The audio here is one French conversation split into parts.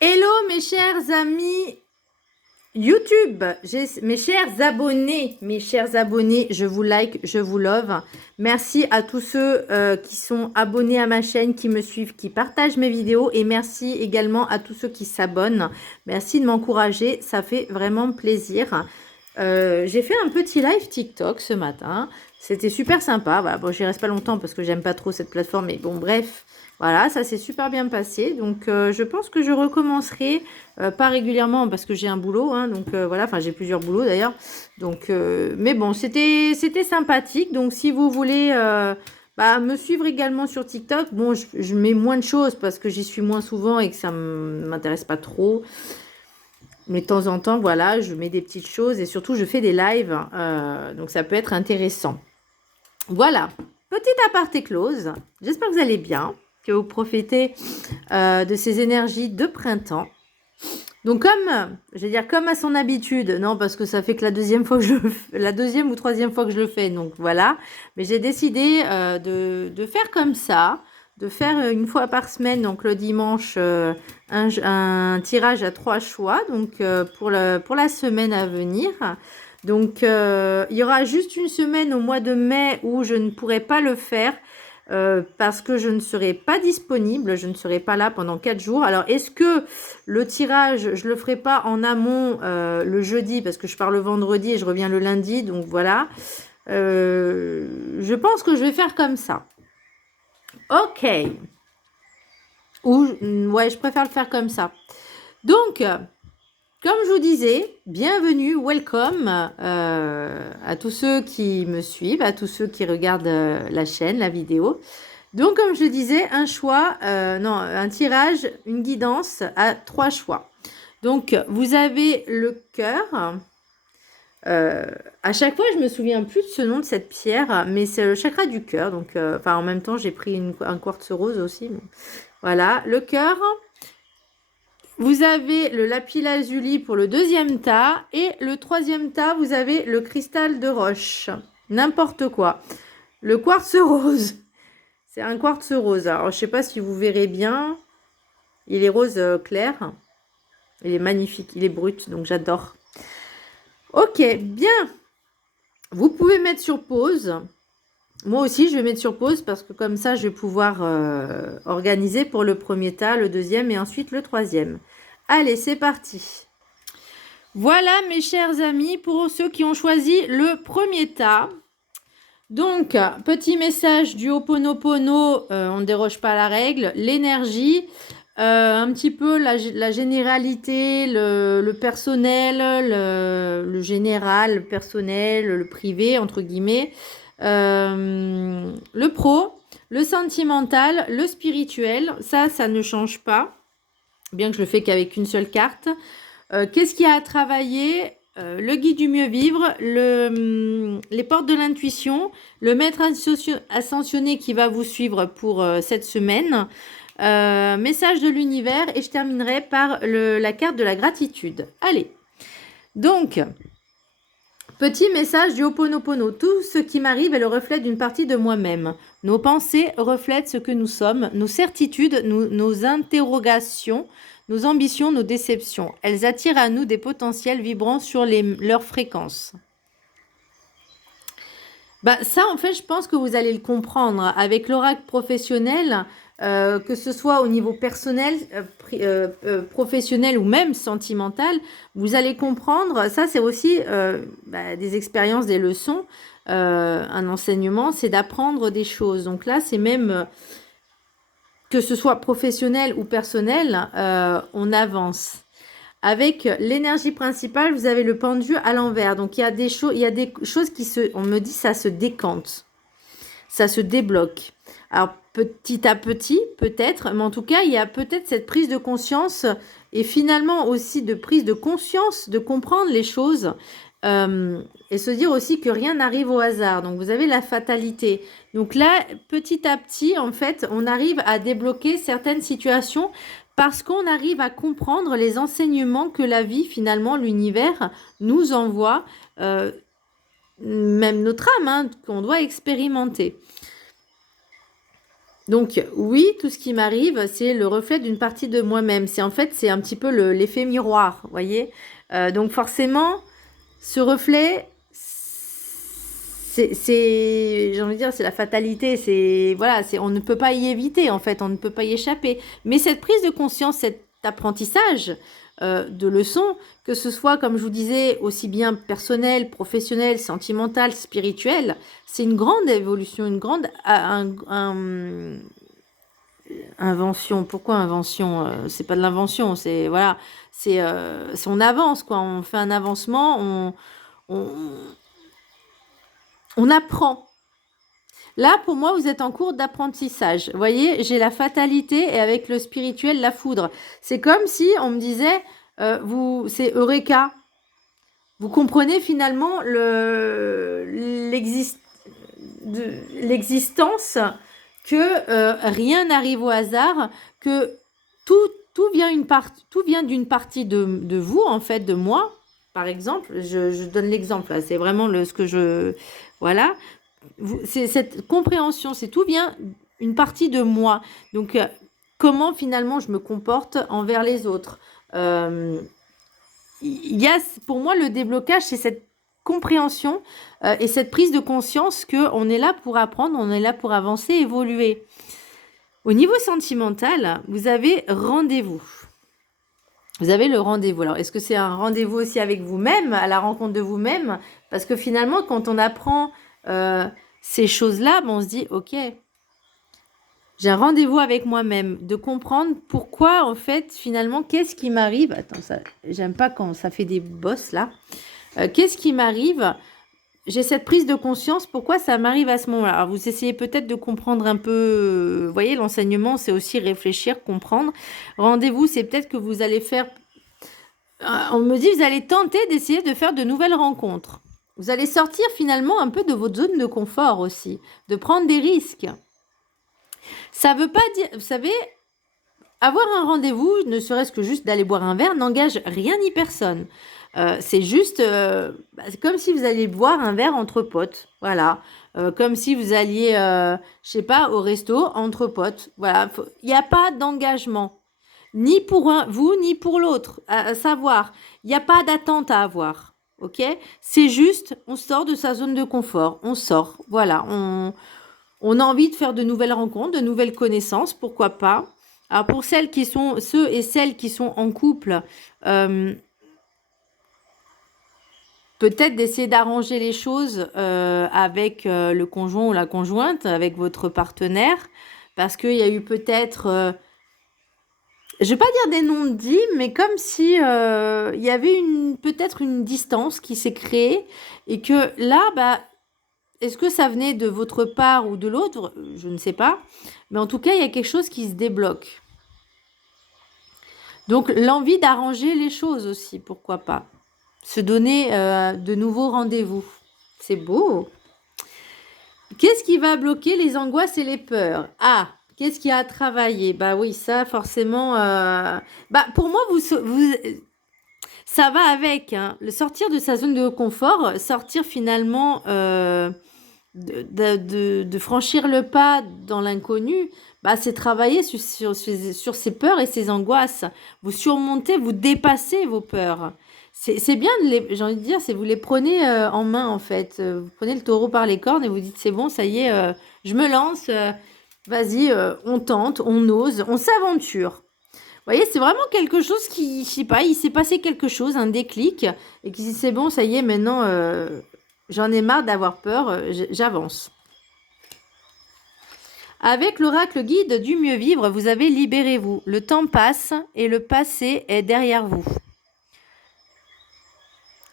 Hello mes chers amis YouTube, mes chers abonnés, je vous like, je vous love. Merci à tous ceux qui sont abonnés à ma chaîne, qui me suivent, qui partagent mes vidéos et merci également à tous ceux qui s'abonnent. Merci de m'encourager, ça fait vraiment plaisir. J'ai fait un petit live TikTok ce matin, c'était super sympa. Voilà, bon, j'y reste pas longtemps parce que j'aime pas trop cette plateforme, mais bon, bref, voilà, ça s'est super bien passé. Donc, je pense que je recommencerai, pas régulièrement parce que j'ai un boulot, hein, donc voilà, enfin, j'ai plusieurs boulots d'ailleurs. Donc, mais bon, c'était sympathique. Donc, si vous voulez me suivre également sur TikTok, bon, je mets moins de choses parce que j'y suis moins souvent et que ça m'intéresse pas trop. Mais de temps en temps, voilà, je mets des petites choses et surtout, je fais des lives. Donc, ça peut être intéressant. Voilà, petit aparté close. J'espère que vous allez bien, que vous profitez de ces énergies de printemps. Donc, je vais dire comme à son habitude, non, parce que ça fait que la deuxième fois que je le fais, la deuxième ou troisième fois que je le fais, donc voilà. Mais j'ai décidé de faire comme ça, de faire une fois par semaine, donc le dimanche, un tirage à 3 choix, donc pour la semaine à venir. Donc, il y aura juste une semaine au mois de mai où je ne pourrai pas le faire parce que je ne serai pas disponible, je ne serai pas là pendant 4 jours. Alors, est-ce que le tirage, je le ferai pas en amont le jeudi parce que je pars le vendredi et je reviens le lundi, donc voilà. Je pense que je vais faire comme ça. Ok. Ou, ouais, je préfère le faire comme ça. Donc, comme je vous disais, bienvenue, welcome à tous ceux qui me suivent, à tous ceux qui regardent la chaîne, la vidéo. Donc, comme je disais, un tirage, une guidance à 3 choix. Donc, vous avez le cœur. À chaque fois, je me souviens plus de ce nom de cette pierre, mais c'est le chakra du cœur. Donc, en même temps, j'ai pris un quartz rose aussi. Mais voilà, le cœur. Vous avez le lapis lazuli pour le deuxième tas. Et le troisième tas, vous avez le cristal de roche. N'importe quoi. Le quartz rose. C'est un quartz rose. Alors, je ne sais pas si vous verrez bien. Il est rose clair. Il est magnifique. Il est brut, donc j'adore. Ok, bien. Vous pouvez mettre sur pause. Moi aussi, je vais mettre sur pause parce que comme ça, je vais pouvoir organiser pour le premier tas, le deuxième et ensuite le troisième. Allez, c'est parti. Voilà, mes chers amis, pour ceux qui ont choisi le premier tas. Donc, petit message du Ho'oponopono, on ne déroge pas à la règle. L'énergie, un petit peu la généralité, le personnel, le général, le personnel, le privé, entre guillemets. Le pro, le sentimental, le spirituel, ça ne change pas, bien que je le fais qu'avec une seule carte. Qu'est-ce qu'il y a à travailler? Le guide du mieux vivre, les portes de l'intuition, le maître ascensionné qui va vous suivre pour cette semaine, message de l'univers et je terminerai par la carte de la gratitude. Allez, donc... Petit message du Ho'oponopono. Tout ce qui m'arrive est le reflet d'une partie de moi-même. Nos pensées reflètent ce que nous sommes, nos certitudes, nos interrogations, nos ambitions, nos déceptions. Elles attirent à nous des potentiels vibrants sur leurs fréquences. Ça, en fait, je pense que vous allez le comprendre avec l'oracle professionnel, que ce soit au niveau personnel, professionnel ou même sentimental, vous allez comprendre. Ça, c'est aussi des expériences, des leçons, un enseignement, c'est d'apprendre des choses. Donc là, c'est même, que ce soit professionnel ou personnel, on avance. Avec l'énergie principale, vous avez le pendu à l'envers. Donc, il y a des choses qui on me dit, ça se décante. Ça se débloque. Alors, petit à petit, peut-être, mais en tout cas, il y a peut-être cette prise de conscience et finalement aussi de prise de conscience, de comprendre les choses et se dire aussi que rien n'arrive au hasard. Donc, vous avez la fatalité. Donc là, petit à petit, en fait, on arrive à débloquer certaines situations parce qu'on arrive à comprendre les enseignements que la vie, finalement, l'univers nous envoie, même notre âme, qu'on doit expérimenter. Donc oui, tout ce qui m'arrive, c'est le reflet d'une partie de moi-même. C'est en fait, c'est un petit peu l'effet miroir, vous voyez. Donc forcément, ce reflet, j'ai envie de dire, c'est la fatalité. C'est voilà, c'est on ne peut pas y éviter en fait, on ne peut pas y échapper. Mais cette prise de conscience, cet apprentissage de leçons, que ce soit, comme je vous disais, aussi bien personnel, professionnel, sentimental, spirituel, c'est une grande évolution, une grande invention. Pourquoi invention? C'est pas de l'invention, c'est voilà, c'est on avance quoi, on fait un avancement, on, on apprend. Là, pour moi, vous êtes en cours d'apprentissage. Vous voyez, j'ai la fatalité et avec le spirituel, la foudre. C'est comme si on me disait, c'est Eureka. Vous comprenez finalement l'existence, que rien n'arrive au hasard, que tout vient d'une partie de vous, en fait, de moi. Par exemple, je donne l'exemple, c'est vraiment ce que je... Voilà. C'est cette compréhension, c'est tout vient une partie de moi. Donc, comment finalement je me comporte envers les autres. Il y a, pour moi, le déblocage, c'est cette compréhension et cette prise de conscience qu'on est là pour apprendre, on est là pour avancer, évoluer. Au niveau sentimental, vous avez rendez-vous. Vous avez le rendez-vous. Alors, est-ce que c'est un rendez-vous aussi avec vous-même, à la rencontre de vous-même? Parce que finalement, quand on apprend ces choses-là, on se dit, ok, j'ai un rendez-vous avec moi-même, de comprendre pourquoi, en fait, finalement, qu'est-ce qui m'arrive. Attends, ça, j'aime pas quand ça fait des bosses, là. Qu'est-ce qui m'arrive? J'ai cette prise de conscience, pourquoi ça m'arrive à ce moment-là. Alors, vous essayez peut-être de comprendre un peu, vous voyez, l'enseignement, c'est aussi réfléchir, comprendre. Rendez-vous, c'est peut-être que vous allez faire... on me dit, vous allez tenter d'essayer de faire de nouvelles rencontres. Vous allez sortir finalement un peu de votre zone de confort aussi, de prendre des risques. Ça veut pas dire, vous savez, avoir un rendez-vous, ne serait-ce que juste d'aller boire un verre, n'engage rien ni personne. C'est juste, c'est comme si vous alliez boire un verre entre potes, voilà. Comme si vous alliez, je sais pas, au resto entre potes, voilà. Il n'y a pas d'engagement, ni pour vous, ni pour l'autre, à savoir. Il n'y a pas d'attente à avoir, ok? C'est juste, on sort de sa zone de confort, on sort, voilà. On a envie de faire de nouvelles rencontres, de nouvelles connaissances, pourquoi pas. Alors pour ceux et celles qui sont en couple, peut-être d'essayer d'arranger les choses avec le conjoint ou la conjointe, avec votre partenaire, parce qu'il y a eu peut-être, je ne vais pas dire des non-dits, mais comme si il y avait peut-être une distance qui s'est créée et que là, est-ce que ça venait de votre part ou de l'autre? Je ne sais pas. Mais en tout cas, il y a quelque chose qui se débloque. Donc, l'envie d'arranger les choses aussi, pourquoi pas. Se donner de nouveaux rendez-vous. C'est beau. Qu'est-ce qui va bloquer les angoisses et les peurs? Ah, qu'est-ce qu'il y a à travailler? Bah oui, ça, forcément... pour moi, ça va avec. Hein. Le sortir de sa zone de confort, sortir finalement... de franchir le pas dans l'inconnu, c'est travailler sur ses peurs et ses angoisses. Vous surmontez, vous dépassez vos peurs. C'est bien, j'ai envie de dire, c'est vous les prenez en main en fait. Vous prenez le taureau par les cornes et vous dites c'est bon, ça y est, je me lance, vas-y, on tente, on ose, on s'aventure. Vous voyez, c'est vraiment quelque chose qui, je sais pas, il s'est passé quelque chose, un déclic, et qui dit c'est bon, ça y est, maintenant... j'en ai marre d'avoir peur, j'avance. Avec l'oracle guide du mieux vivre, vous avez libérez-vous. Le temps passe et le passé est derrière vous.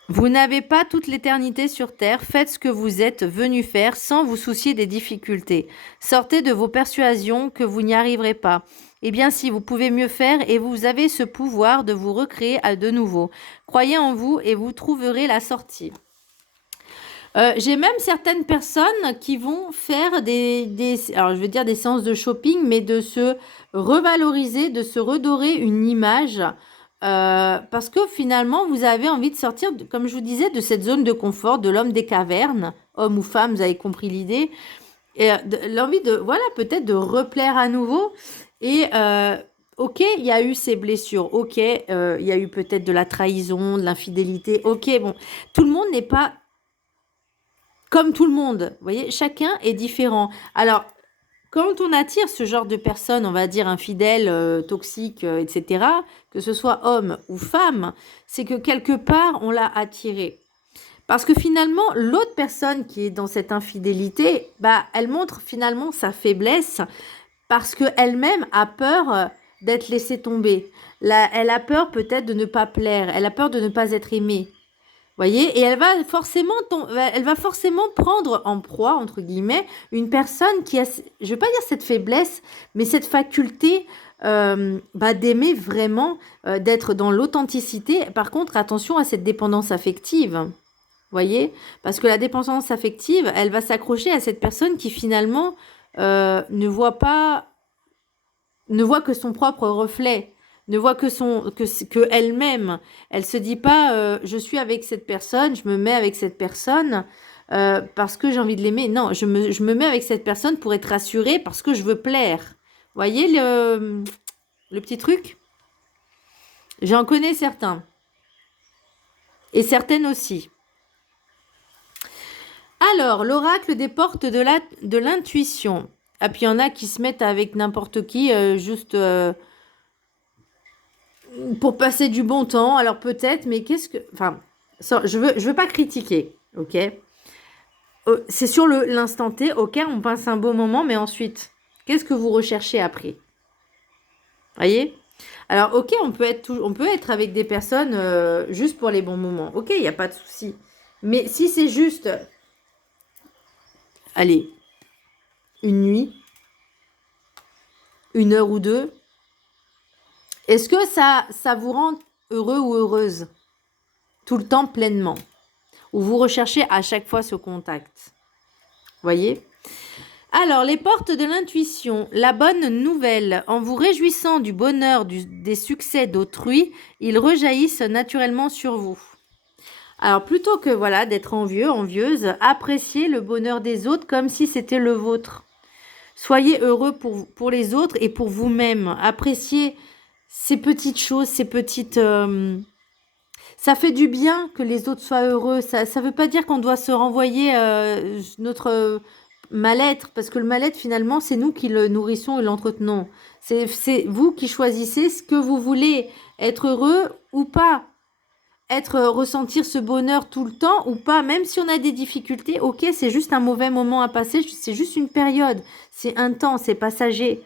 Vous n'avez pas toute l'éternité sur Terre. Faites ce que vous êtes venu faire sans vous soucier des difficultés. Sortez de vos persuasions que vous n'y arriverez pas. Eh bien si, vous pouvez mieux faire et vous avez ce pouvoir de vous recréer à de nouveau. Croyez en vous et vous trouverez la sortie. J'ai même certaines personnes qui vont faire alors je veux dire des séances de shopping, mais de se revaloriser, de se redorer une image, parce que finalement, vous avez envie de sortir, comme je vous disais, de cette zone de confort, de l'homme des cavernes, homme ou femme, vous avez compris l'idée, Et l'envie de, voilà, peut-être de replaire à nouveau. Et ok, il y a eu ces blessures. Ok, il y a eu peut-être de la trahison, de l'infidélité. Ok, bon, tout le monde n'est pas comme tout le monde. Vous voyez, chacun est différent. Alors, quand on attire ce genre de personnes, on va dire infidèles, toxiques, etc., que ce soit homme ou femme, c'est que quelque part, on l'a attiré. Parce que finalement, l'autre personne qui est dans cette infidélité, bah, elle montre finalement sa faiblesse parce qu'elle-même a peur d'être laissée tomber. Là, elle a peur peut-être de ne pas plaire, elle a peur de ne pas être aimée. Voyez, et elle va forcément prendre en proie, entre guillemets, une personne qui a, je ne veux pas dire cette faiblesse, mais cette faculté d'aimer vraiment, d'être dans l'authenticité. Par contre, attention à cette dépendance affective. Voyez, parce que la dépendance affective, elle va s'accrocher à cette personne qui finalement ne voit que son propre reflet, ne voit que elle-même. Elle se dit pas je suis avec cette personne, je me mets avec cette personne parce que j'ai envie de l'aimer. Non, je me mets avec cette personne pour être rassurée parce que je veux plaire. Voyez le petit truc? J'en connais certains. Et certaines aussi. Alors, l'oracle des portes de l'intuition. Ah, puis il y en a qui se mettent avec n'importe qui, juste pour passer du bon temps. Alors peut-être, mais qu'est-ce que... Enfin, je veux pas critiquer, ok? C'est sur l'instant T, ok, on passe un beau moment, mais ensuite, qu'est-ce que vous recherchez après? Voyez? Alors, ok, on peut être avec des personnes juste pour les bons moments. Ok, il n'y a pas de souci. Mais si c'est juste, allez, une nuit, 1 heure ou 2, est-ce que ça vous rend heureux ou heureuse tout le temps pleinement? Ou vous recherchez à chaque fois ce contact? Voyez? Alors, les portes de l'intuition. La bonne nouvelle. En vous réjouissant du bonheur des succès d'autrui, ils rejaillissent naturellement sur vous. Alors, plutôt que voilà d'être envieux, envieuse, appréciez le bonheur des autres comme si c'était le vôtre. Soyez heureux pour les autres et pour vous-même. Appréciez ces petites choses, ces petites... ça fait du bien que les autres soient heureux. Ça ne veut pas dire qu'on doit se renvoyer notre mal-être, parce que le mal-être, finalement, c'est nous qui le nourrissons et l'entretenons. C'est vous qui choisissez ce que vous voulez, être heureux ou pas. Ressentir ce bonheur tout le temps ou pas, même si on a des difficultés, ok, c'est juste un mauvais moment à passer, c'est juste une période, c'est un temps, c'est passager.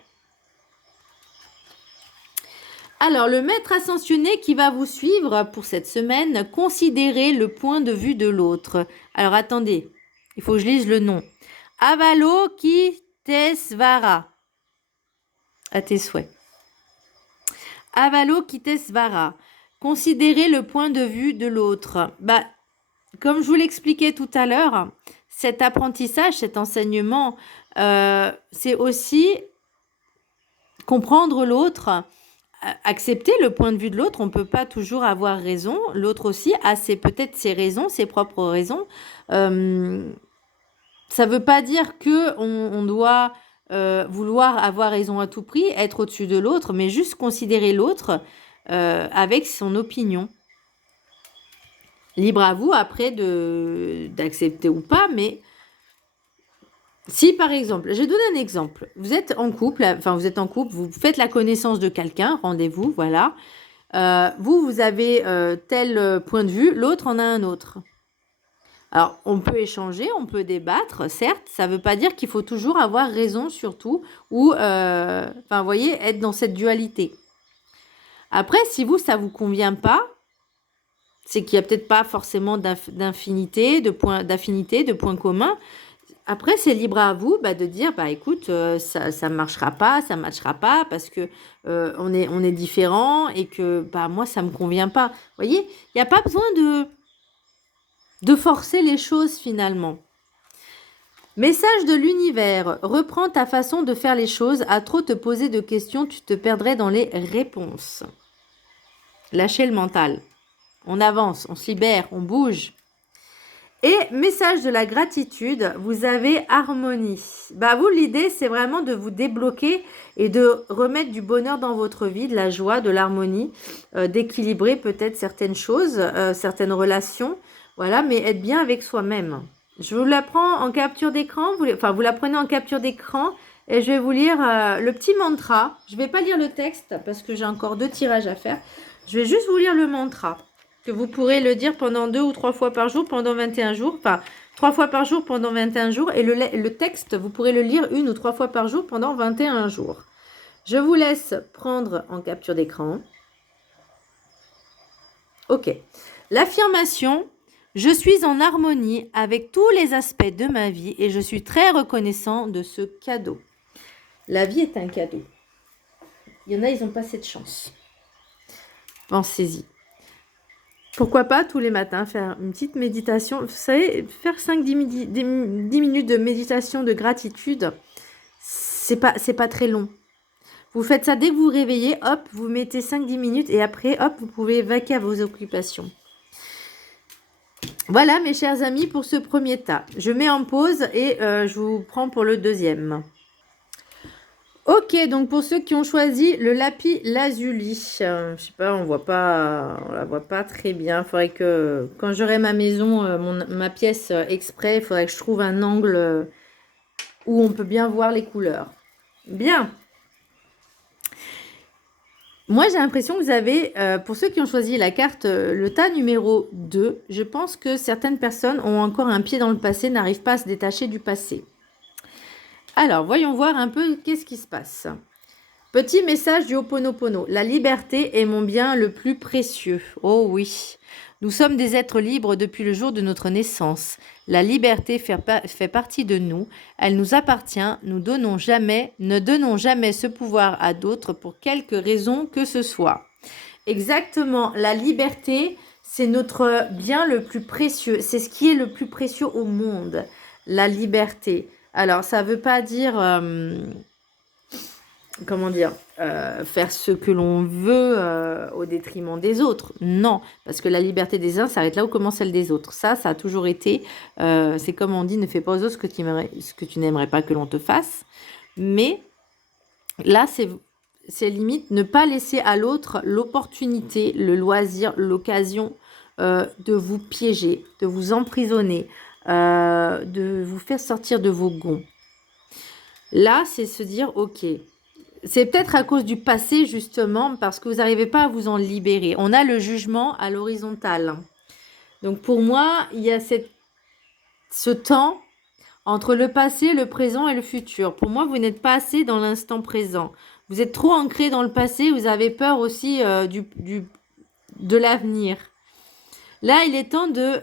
Alors, le maître ascensionné qui va vous suivre pour cette semaine, considérez le point de vue de l'autre. Alors, attendez, il faut que je lise le nom. Avalokitesvara. À tes souhaits. Avalokitesvara. Considérez le point de vue de l'autre. Bah, comme je vous l'expliquais tout à l'heure, cet apprentissage, cet enseignement, c'est aussi comprendre l'autre, accepter le point de vue de l'autre. On ne peut pas toujours avoir raison. L'autre aussi a peut-être ses raisons, ses propres raisons. Ça ne veut pas dire qu'on doit vouloir avoir raison à tout prix, être au-dessus de l'autre, mais juste considérer l'autre avec son opinion. Libre à vous après d'accepter ou pas, mais si par exemple, je vais donner un exemple, vous êtes en couple, vous faites la connaissance de quelqu'un, rendez-vous, voilà, vous avez tel point de vue, l'autre en a un autre. Alors, on peut échanger, on peut débattre, certes, ça ne veut pas dire qu'il faut toujours avoir raison surtout, ou, vous voyez, être dans cette dualité. Après, si ça ne vous convient pas, c'est qu'il n'y a peut-être pas forcément d'affinité, de points communs. Après, c'est libre à vous de dire, écoute, ça ne marchera pas, ça ne matchera pas parce que on est différents et que moi, ça ne me convient pas. Vous voyez, il n'y a pas besoin de forcer les choses finalement. Message de l'univers, reprends ta façon de faire les choses. À trop te poser de questions, tu te perdrais dans les réponses. Lâchez le mental. On avance, on se libère, on bouge. Et message de la gratitude, vous avez harmonie. Bah vous, l'idée, c'est vraiment de vous débloquer et de remettre du bonheur dans votre vie, de la joie, de l'harmonie, d'équilibrer peut-être certaines choses, certaines relations, voilà, mais être bien avec soi-même. Je vous la prends en capture d'écran, vous la prenez en capture d'écran et je vais vous lire le petit mantra. Je ne vais pas lire le texte parce que j'ai encore 2 tirages à faire. Je vais juste vous lire le mantra. Que vous pourrez le dire pendant 2 ou 3 fois par jour pendant 21 jours. Enfin, 3 fois par jour pendant 21 jours. Et le texte, vous pourrez le lire 1 ou 3 fois par jour pendant 21 jours. Je vous laisse prendre en capture d'écran. Ok. L'affirmation, je suis en harmonie avec tous les aspects de ma vie et je suis très reconnaissant de ce cadeau. La vie est un cadeau. Il y en a, ils n'ont pas cette chance. Pensez-y. Pourquoi pas tous les matins faire une petite méditation. Vous savez, faire 5-10 minutes de méditation de gratitude, c'est pas très long. Vous faites ça dès que vous vous réveillez, hop, vous mettez 5-10 minutes et après, hop, vous pouvez vaquer à vos occupations. Voilà mes chers amis pour ce premier tas. Je mets en pause et je vous prends pour le deuxième. Ok, donc pour ceux qui ont choisi le lapis lazuli, je sais pas, on la voit pas très bien. Il faudrait que, quand j'aurai ma maison, ma pièce exprès, il faudrait que je trouve un angle où on peut bien voir les couleurs. Bien. Moi, j'ai l'impression que vous avez, pour ceux qui ont choisi la carte, le tas numéro 2, je pense que certaines personnes ont encore un pied dans le passé, n'arrivent pas à se détacher du passé. Alors, voyons voir un peu qu'est-ce qui se passe. Petit message du Ho'oponopono. La liberté est mon bien le plus précieux. Oh oui. Nous sommes des êtres libres depuis le jour de notre naissance. La liberté fait partie de nous. Elle nous appartient. Ne donnons jamais ce pouvoir à d'autres pour quelque raison que ce soit. Exactement. La liberté, c'est notre bien le plus précieux. C'est ce qui est le plus précieux au monde. La liberté. Alors, ça ne veut pas dire... comment dire, faire ce que l'on veut au détriment des autres. Non, parce que la liberté des uns s'arrête là où commence celle des autres. Ça a toujours été, c'est comme on dit, ne fais pas aux autres ce que tu n'aimerais pas que l'on te fasse. Mais là, c'est limite ne pas laisser à l'autre l'opportunité, le loisir, l'occasion de vous piéger, de vous emprisonner, de vous faire sortir de vos gonds. Là, c'est se dire, ok, c'est peut-être à cause du passé, justement, parce que vous n'arrivez pas à vous en libérer. On a le jugement à l'horizontale. Donc, pour moi, il y a ce temps entre le passé, le présent et le futur. Pour moi, vous n'êtes pas assez dans l'instant présent. Vous êtes trop ancré dans le passé. Vous avez peur aussi de l'avenir. Là, il est temps de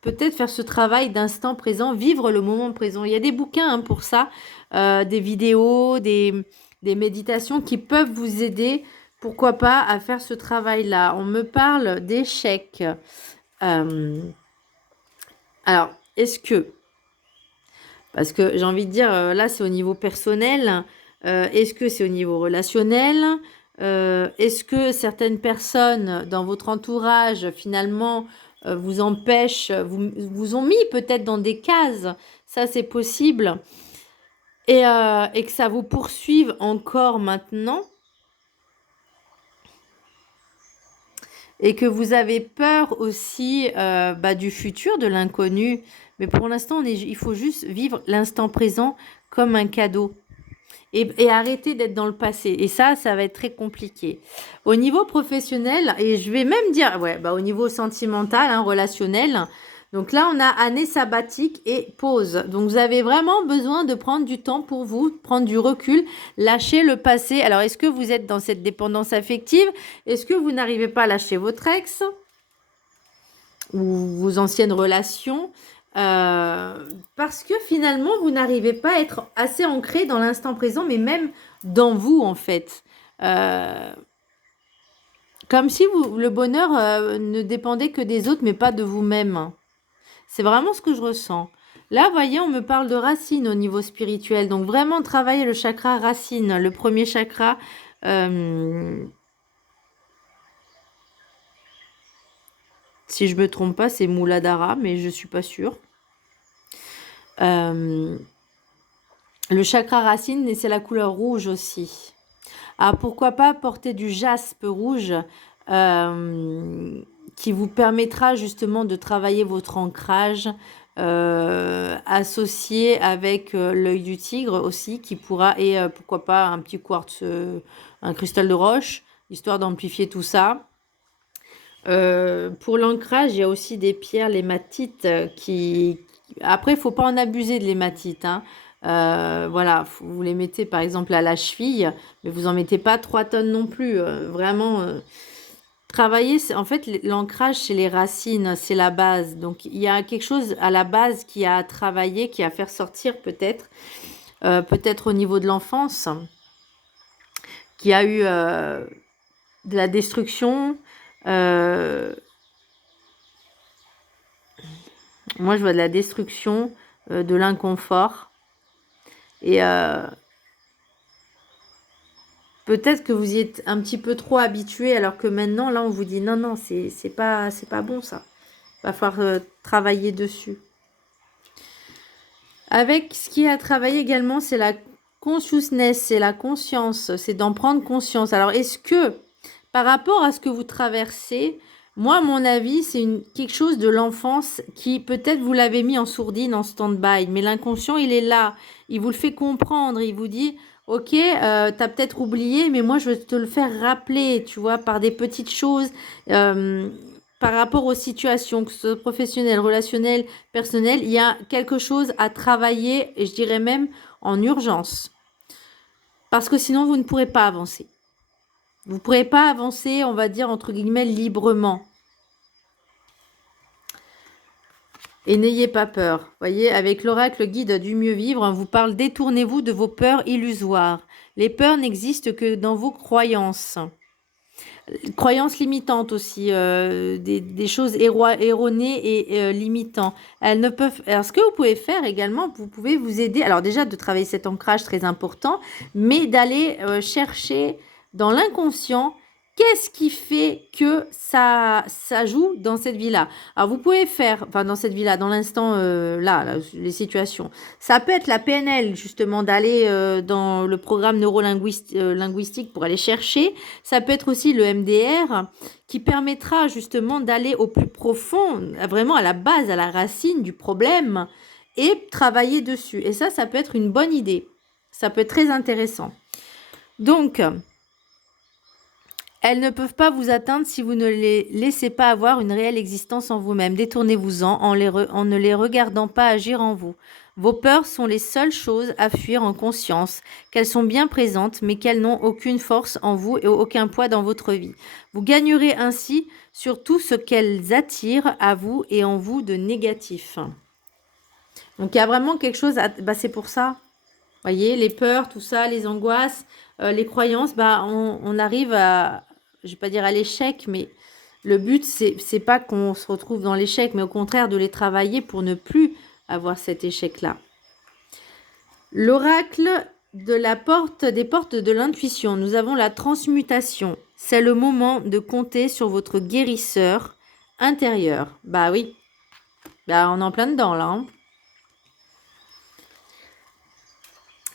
peut-être faire ce travail d'instant présent, vivre le moment présent. Il y a des bouquins pour ça, des vidéos, des méditations qui peuvent vous aider, pourquoi pas, à faire ce travail-là. On me parle d'échecs. Alors, est-ce que... Parce que j'ai envie de dire, là, c'est au niveau personnel. Est-ce que c'est au niveau relationnel ? Est-ce que certaines personnes dans votre entourage, finalement, vous empêchent, vous ont mis peut-être dans des cases, ça c'est possible, et que ça vous poursuive encore maintenant, et que vous avez peur aussi du futur, de l'inconnu, mais pour l'instant, il faut juste vivre l'instant présent comme un cadeau. Et arrêter d'être dans le passé. Et ça va être très compliqué. Au niveau professionnel, et je vais même dire, au niveau sentimental, relationnel, donc là, on a année sabbatique et pause. Donc, vous avez vraiment besoin de prendre du temps pour vous, prendre du recul, lâcher le passé. Alors, est-ce que vous êtes dans cette dépendance affective? Est-ce que vous n'arrivez pas à lâcher votre ex ou vos anciennes relations? Parce que finalement, vous n'arrivez pas à être assez ancré dans l'instant présent, mais même dans vous, en fait. Comme si le bonheur ne dépendait que des autres, mais pas de vous-même. C'est vraiment ce que je ressens. Là, vous voyez, on me parle de racine au niveau spirituel. Donc, vraiment travailler le chakra racine, le premier chakra. Si je me trompe pas, c'est Muladhara, mais je suis pas sûre. Le chakra racine, c'est la couleur rouge aussi. Alors pourquoi pas porter du jaspe rouge qui vous permettra justement de travailler votre ancrage associé avec l'œil du tigre aussi qui pourra, et pourquoi pas un petit quartz, un cristal de roche, histoire d'amplifier tout ça. Pour l'ancrage, il y a aussi des pierres, l'hématite, qui... Après, il ne faut pas en abuser de l'hématite, hein. Voilà, vous les mettez par exemple à la cheville, mais vous en mettez pas 3 tonnes non plus. Vraiment, travailler, en fait, l'ancrage, c'est les racines, c'est la base. Donc, il y a quelque chose à la base qui a à travailler, qui a à faire sortir peut-être, peut-être au niveau de l'enfance, qui a eu de la destruction. Moi, je vois de la destruction, de l'inconfort. Et peut-être que vous y êtes un petit peu trop habitué, alors que maintenant, là, on vous dit non, non, c'est pas bon ça. Va falloir travailler dessus. Avec ce qui est à travailler également, c'est la consciousness, c'est la conscience, c'est d'en prendre conscience. Alors, est-ce que, par rapport à ce que vous traversez, moi, à mon avis, c'est quelque chose de l'enfance qui, peut-être, vous l'avez mis en sourdine, en stand-by, mais l'inconscient, il est là. Il vous le fait comprendre. Il vous dit, ok, t'as peut-être oublié, mais moi, je vais te le faire rappeler, tu vois, par des petites choses, par rapport aux situations, que ce soit professionnelles, relationnelles, personnelles. Il y a quelque chose à travailler, et je dirais même en urgence. Parce que sinon, vous ne pourrez pas avancer. Vous ne pourrez pas avancer, on va dire, entre guillemets, librement. Et n'ayez pas peur. Voyez, avec l'oracle guide du mieux vivre, on vous parle, détournez-vous de vos peurs illusoires. Les peurs n'existent que dans vos croyances. Croyances limitantes aussi, des choses erronées et limitantes. Elles ne peuvent... Alors, ce que vous pouvez faire également, vous pouvez vous aider, alors déjà de travailler cet ancrage très important, mais d'aller chercher dans l'inconscient qu'est-ce qui fait que ça joue dans cette vie-là. Alors, vous pouvez faire, enfin dans cette vie-là, dans l'instant là, les situations. Ça peut être la PNL, justement, d'aller dans le programme neurolinguistique pour aller chercher. Ça peut être aussi le MDR qui permettra justement d'aller au plus profond, vraiment à la base, à la racine du problème et travailler dessus. Et ça peut être une bonne idée. Ça peut être très intéressant. Donc, elles ne peuvent pas vous atteindre si vous ne les laissez pas avoir une réelle existence en vous-même. Détournez-vous-en en ne les regardant pas agir en vous. Vos peurs sont les seules choses à fuir en conscience, qu'elles sont bien présentes, mais qu'elles n'ont aucune force en vous et aucun poids dans votre vie. Vous gagnerez ainsi sur tout ce qu'elles attirent à vous et en vous de négatif. Donc il y a vraiment quelque chose, c'est pour ça. Voyez, les peurs, tout ça, les angoisses, les croyances, on arrive à, je vais pas dire à l'échec, mais le but, c'est pas qu'on se retrouve dans l'échec, mais au contraire de les travailler pour ne plus avoir cet échec-là. L'oracle des portes de l'intuition. Nous avons la transmutation. C'est le moment de compter sur votre guérisseur intérieur. Bah oui, on est en plein dedans là. Hein.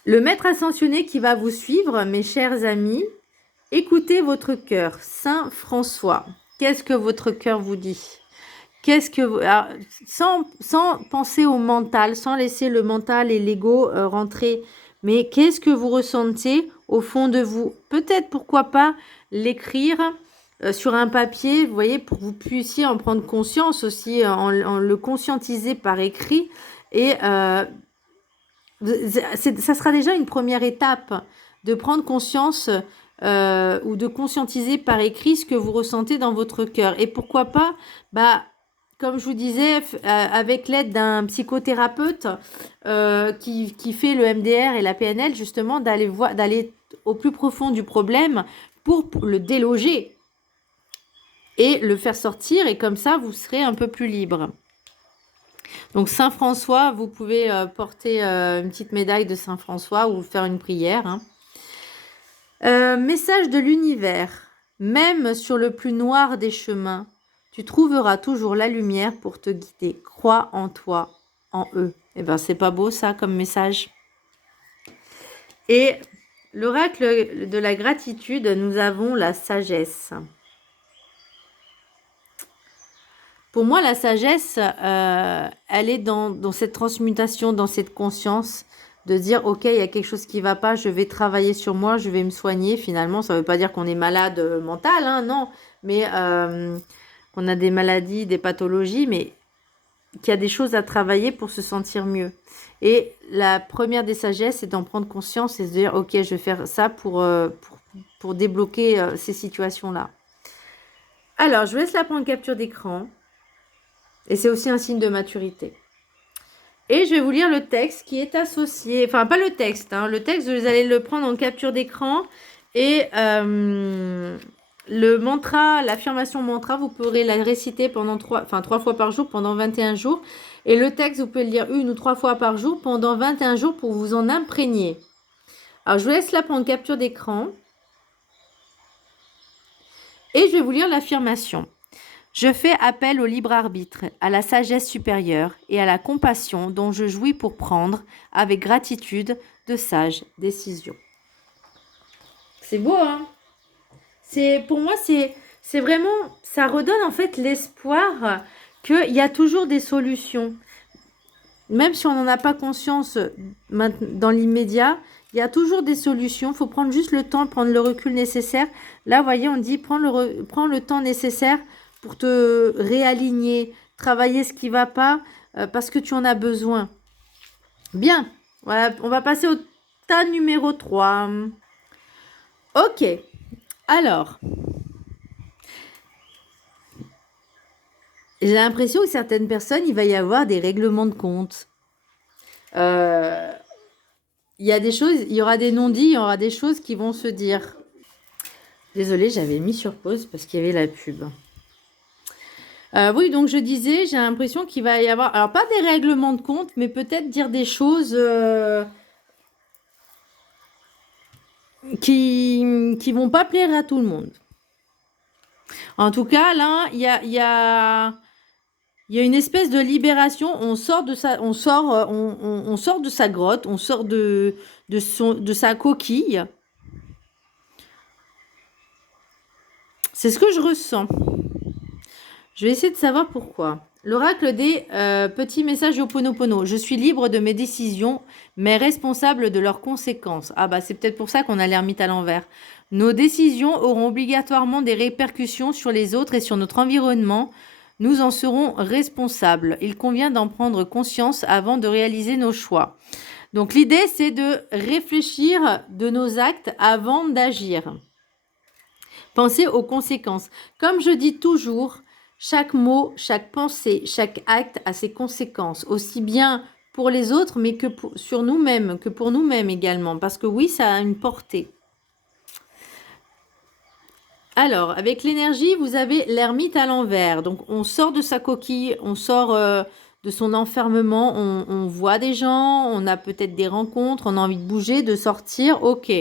Le maître ascensionné qui va vous suivre, mes chers amis, écoutez votre cœur. Saint François, qu'est-ce que votre cœur vous dit? Qu'est-ce que vous... Alors, sans penser au mental, sans laisser le mental et l'ego rentrer, mais qu'est-ce que vous ressentez au fond de vous? Peut-être, pourquoi pas, l'écrire sur un papier, vous voyez, pour que vous puissiez en prendre conscience aussi, en le conscientiser par écrit. Et ça sera déjà une première étape de prendre conscience ou de conscientiser par écrit ce que vous ressentez dans votre cœur. Et pourquoi pas, comme je vous disais, avec l'aide d'un psychothérapeute qui fait le MDR et la PNL, justement, d'aller au plus profond du problème pour le déloger et le faire sortir. Et comme ça, vous serez un peu plus libre. Donc, Saint François, vous pouvez porter une petite médaille de Saint François ou faire une prière. Hein. Message de l'univers. Même sur le plus noir des chemins, Tu trouveras toujours la lumière pour te guider. Crois en toi, en eux. Eh bien, c'est pas beau ça comme message. Et l'oracle de la gratitude, nous avons la sagesse. Pour moi, la sagesse, elle est dans cette transmutation, dans cette conscience de dire, ok, il y a quelque chose qui ne va pas, je vais travailler sur moi, je vais me soigner. Finalement, ça ne veut pas dire qu'on est malade mental, hein, non, mais qu'on a des maladies, des pathologies, mais qu'il y a des choses à travailler pour se sentir mieux. Et la première des sagesses, c'est d'en prendre conscience et de se dire, ok, je vais faire ça pour débloquer ces situations-là. Alors, je vous laisse la prendre capture d'écran. Et c'est aussi un signe de maturité. Et je vais vous lire le texte qui est associé. Enfin, pas le texte. Hein, le texte, vous allez le prendre en capture d'écran. Et le mantra, l'affirmation mantra, vous pourrez la réciter pendant 3 fois par jour pendant 21 jours. Et le texte, vous pouvez le lire 1 ou 3 fois par jour pendant 21 jours pour vous en imprégner. Alors, je vous laisse la prendre capture d'écran. Et je vais vous lire l'affirmation. Je fais appel au libre arbitre, à la sagesse supérieure et à la compassion dont je jouis pour prendre, avec gratitude, de sages décisions. C'est beau, hein? Pour moi, c'est vraiment, ça redonne en fait l'espoir qu'il y a toujours des solutions. Même si on n'en a pas conscience dans l'immédiat, il y a toujours des solutions. Il faut prendre juste le temps, prendre le recul nécessaire. Là, vous voyez, on dit prends le temps nécessaire pour te réaligner, travailler ce qui ne va pas parce que tu en as besoin. Bien, voilà, on va passer au tas numéro 3. Ok, alors, j'ai l'impression que certaines personnes, il va y avoir des règlements de compte. Il y a des choses, il y aura des non-dits, il y aura des choses qui vont se dire. Désolée, j'avais mis sur pause parce qu'il y avait la pub. Oui, donc je disais, j'ai l'impression qu'il va y avoir, alors pas des règlements de compte, mais peut-être dire des choses qui vont pas plaire à tout le monde. En tout cas, là, il y a une espèce de libération. On sort de sa grotte, on sort de sa coquille. C'est ce que je ressens. Je vais essayer de savoir pourquoi. L'oracle des petits messages Ho'oponopono. Je suis libre de mes décisions, mais responsable de leurs conséquences. Ah bah c'est peut-être pour ça qu'on a l'ermite à l'envers. Nos décisions auront obligatoirement des répercussions sur les autres et sur notre environnement. Nous en serons responsables. Il convient d'en prendre conscience avant de réaliser nos choix. Donc l'idée, c'est de réfléchir de nos actes avant d'agir. Pensez aux conséquences. Comme je dis toujours, chaque mot, chaque pensée, chaque acte a ses conséquences, aussi bien pour les autres, mais que sur nous-mêmes, que pour nous-mêmes également. Parce que oui, ça a une portée. Alors, avec l'énergie, vous avez l'ermite à l'envers. Donc, on sort de sa coquille, on sort de son enfermement, on voit des gens, on a peut-être des rencontres, on a envie de bouger, de sortir, ok.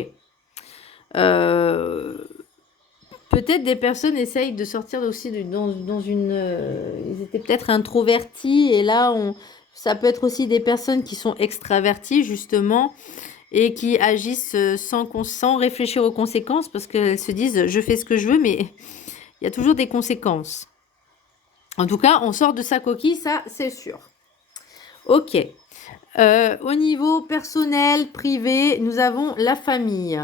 Peut-être des personnes essayent de sortir aussi dans une... ils étaient peut-être introvertis et là, ça peut être aussi des personnes qui sont extraverties justement et qui agissent sans réfléchir aux conséquences parce qu'elles se disent je fais ce que je veux mais il y a toujours des conséquences. En tout cas, on sort de sa coquille, ça c'est sûr. Ok. Au niveau personnel, privé, nous avons la famille.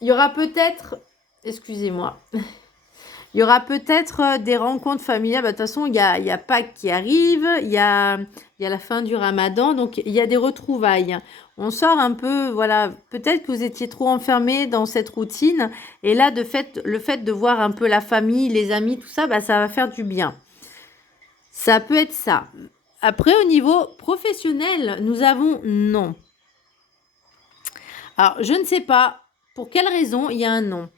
Il y aura peut-être, excusez-moi, il y aura peut-être des rencontres familiales. De toute façon, il y a Pâques qui arrive, il y a la fin du Ramadan, donc il y a des retrouvailles. On sort un peu, voilà, peut-être que vous étiez trop enfermés dans cette routine. Et là, le fait de voir un peu la famille, les amis, tout ça, bah, ça va faire du bien. Ça peut être ça. Après, au niveau professionnel, nous avons non. Alors, je ne sais pas. Pour quelle raison il y a un non?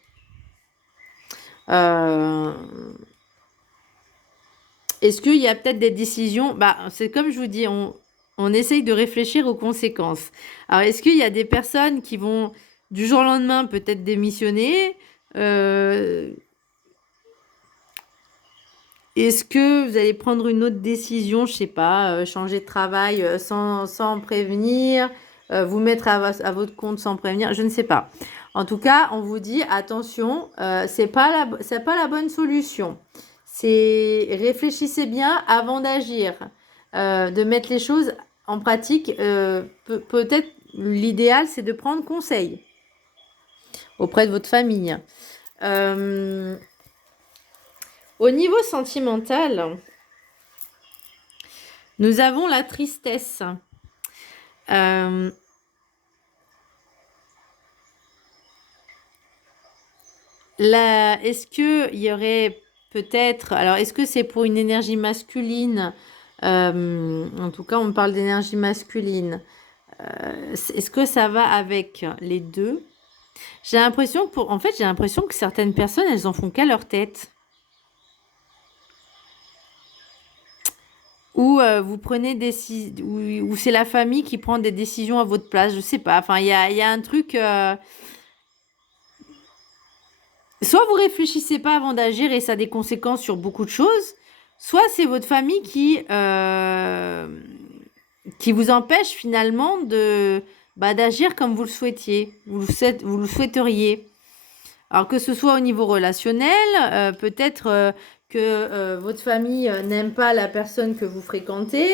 Est-ce qu'il y a peut-être des décisions? Bah, c'est comme je vous dis, on essaye de réfléchir aux conséquences. Alors, est-ce qu'il y a des personnes qui vont du jour au lendemain peut-être démissionner? Est-ce que vous allez prendre une autre décision, je sais pas, changer de travail sans prévenir, vous mettre à votre compte sans prévenir, je ne sais pas. En tout cas, on vous dit attention, c'est pas la bonne solution. C'est réfléchissez bien avant d'agir, de mettre les choses en pratique. Peut-être l'idéal, c'est de prendre conseil auprès de votre famille. Au niveau sentimental, nous avons la tristesse. Est-ce qu'il y aurait peut-être... Alors, est-ce que c'est pour une énergie masculine? En tout cas, on parle d'énergie masculine. Est-ce que ça va avec les deux? J'ai l'impression que certaines personnes, elles en font qu'à leur tête. Ou vous prenez ou c'est la famille qui prend des décisions à votre place, je sais pas. Enfin, il y a un truc. Soit vous réfléchissez pas avant d'agir et ça a des conséquences sur beaucoup de choses, soit c'est votre famille qui vous empêche finalement d'agir comme vous le souhaitiez, vous le souhaiteriez. Alors que ce soit au niveau relationnel, peut-être que votre famille n'aime pas la personne que vous fréquentez.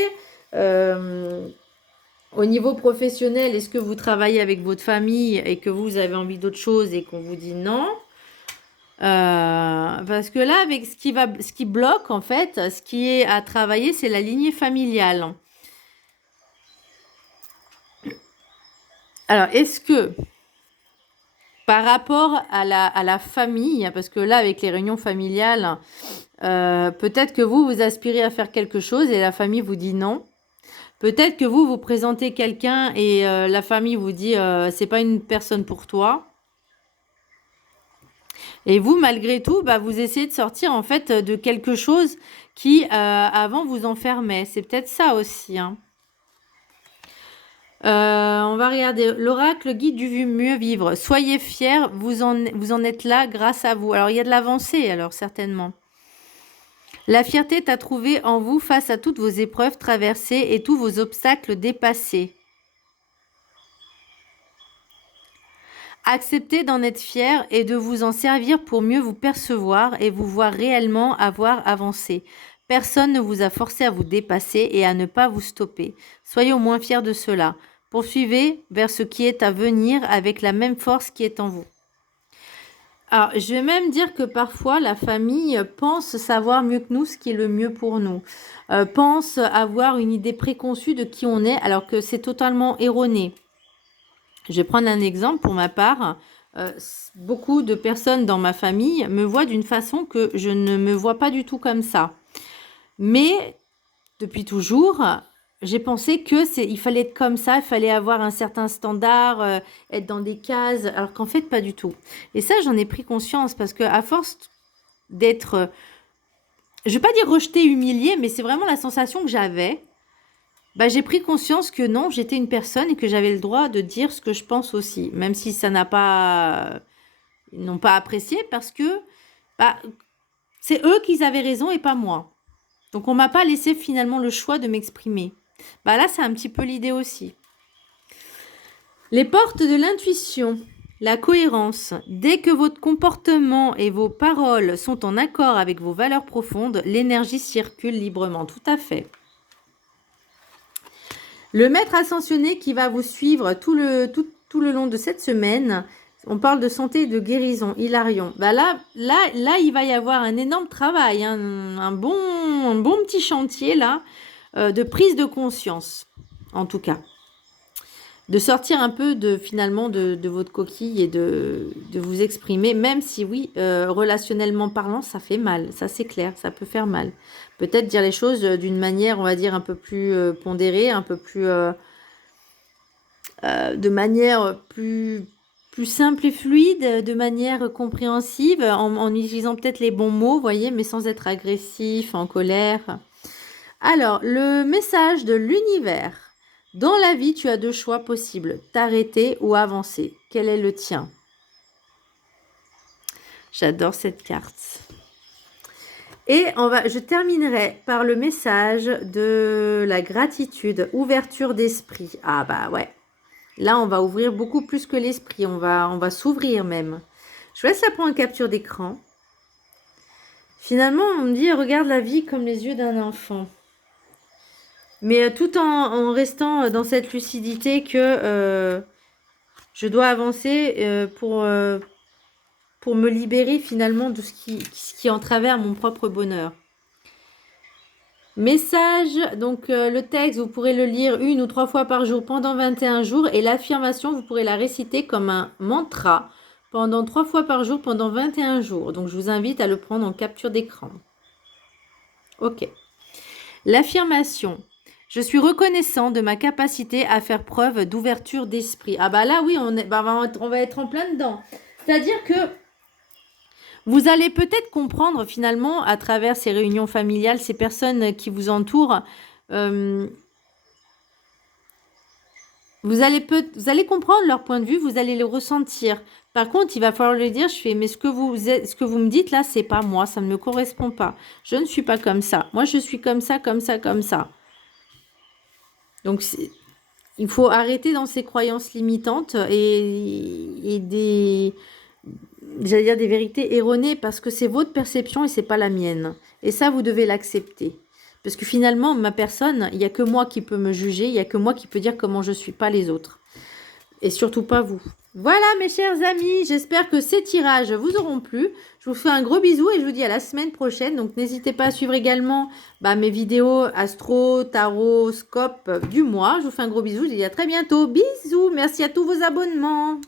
Au niveau professionnel, est-ce que vous travaillez avec votre famille et que vous avez envie d'autre chose et qu'on vous dit non? Parce que là, avec ce qui bloque, en fait, ce qui est à travailler, c'est la lignée familiale. Alors, est-ce que par rapport à la famille, parce que là, avec les réunions familiales, peut-être que vous aspirez à faire quelque chose et la famille vous dit non. Peut-être que vous présentez quelqu'un et la famille vous dit c'est pas une personne pour toi. Et vous, malgré tout, vous essayez de sortir en fait de quelque chose qui avant vous enfermait. C'est peut-être ça aussi, hein. On va regarder l'oracle guide du mieux vivre. Soyez fiers, vous en êtes là grâce à vous. Alors il y a de l'avancée, alors certainement. La fierté t'a trouvé en vous face à toutes vos épreuves traversées et tous vos obstacles dépassés. Acceptez d'en être fier et de vous en servir pour mieux vous percevoir et vous voir réellement avoir avancé. Personne ne vous a forcé à vous dépasser et à ne pas vous stopper. Soyez au moins fiers de cela. Poursuivez vers ce qui est à venir avec la même force qui est en vous. Alors, je vais même dire que parfois, la famille pense savoir mieux que nous ce qui est le mieux pour nous. Pense avoir une idée préconçue de qui on est alors que c'est totalement erroné. Je vais prendre un exemple pour ma part. Beaucoup de personnes dans ma famille me voient d'une façon que je ne me vois pas du tout comme ça. Mais depuis toujours, j'ai pensé il fallait être comme ça, il fallait avoir un certain standard, être dans des cases, alors qu'en fait pas du tout. Et ça, j'en ai pris conscience parce que à force d'être, je vais pas dire rejetée, humiliée, mais c'est vraiment la sensation que j'avais. J'ai pris conscience que non, j'étais une personne et que j'avais le droit de dire ce que je pense aussi, même si ça ils n'ont pas apprécié parce que c'est eux qui avaient raison et pas moi. Donc on m'a pas laissé finalement le choix de m'exprimer. Là, c'est un petit peu l'idée aussi. Les portes de l'intuition, la cohérence. Dès que votre comportement et vos paroles sont en accord avec vos valeurs profondes, l'énergie circule librement. Tout à fait. Le maître ascensionné qui va vous suivre tout le long de cette semaine, on parle de santé et de guérison, Hilarion. Là, il va y avoir un énorme travail, hein, un bon petit chantier là, de prise de conscience, en tout cas. De sortir un peu finalement de votre coquille et de vous exprimer, même si oui, relationnellement parlant, ça fait mal, ça c'est clair, ça peut faire mal. Peut-être dire les choses d'une manière, on va dire, un peu plus pondérée, un peu plus... de manière plus simple et fluide, de manière compréhensive, en utilisant peut-être les bons mots, voyez, mais sans être agressif, en colère. Alors, le message de l'univers. Dans la vie, tu as deux choix possibles, t'arrêter ou avancer. Quel est le tien? J'adore cette carte. Et je terminerai par le message de la gratitude, ouverture d'esprit. Ah bah ouais. Là, on va ouvrir beaucoup plus que l'esprit. On va s'ouvrir même. Je vous laisse la prendre en capture d'écran. Finalement, on me dit, regarde la vie comme les yeux d'un enfant. Mais tout en restant dans cette lucidité que je dois avancer pour me libérer finalement de ce qui est en travers mon propre bonheur. Message, donc le texte, vous pourrez le lire 1 ou 3 fois par jour pendant 21 jours et l'affirmation, vous pourrez la réciter comme un mantra pendant 3 fois par jour pendant 21 jours. Donc, je vous invite à le prendre en capture d'écran. Ok. L'affirmation. Je suis reconnaissant de ma capacité à faire preuve d'ouverture d'esprit. Ah bah là, oui, on va être en plein dedans. C'est-à-dire que vous allez peut-être comprendre finalement à travers ces réunions familiales, ces personnes qui vous entourent, vous allez comprendre leur point de vue, vous allez le ressentir. Par contre, il va falloir le dire, mais ce que vous me dites là, c'est pas moi, ça ne me correspond pas. Je ne suis pas comme ça. Moi, je suis comme ça, comme ça, comme ça. Donc, il faut arrêter dans ces croyances limitantes et j'allais dire des vérités erronées parce que c'est votre perception et c'est pas la mienne. Et ça, vous devez l'accepter. Parce que finalement, ma personne, il n'y a que moi qui peux me juger, il n'y a que moi qui peux dire comment je suis, pas les autres. Et surtout pas vous. Voilà mes chers amis, j'espère que ces tirages vous auront plu. Je vous fais un gros bisou et je vous dis à la semaine prochaine. Donc n'hésitez pas à suivre également mes vidéos astro, tarot, scope du mois. Je vous fais un gros bisou, je vous dis à très bientôt. Bisous, merci à tous vos abonnements.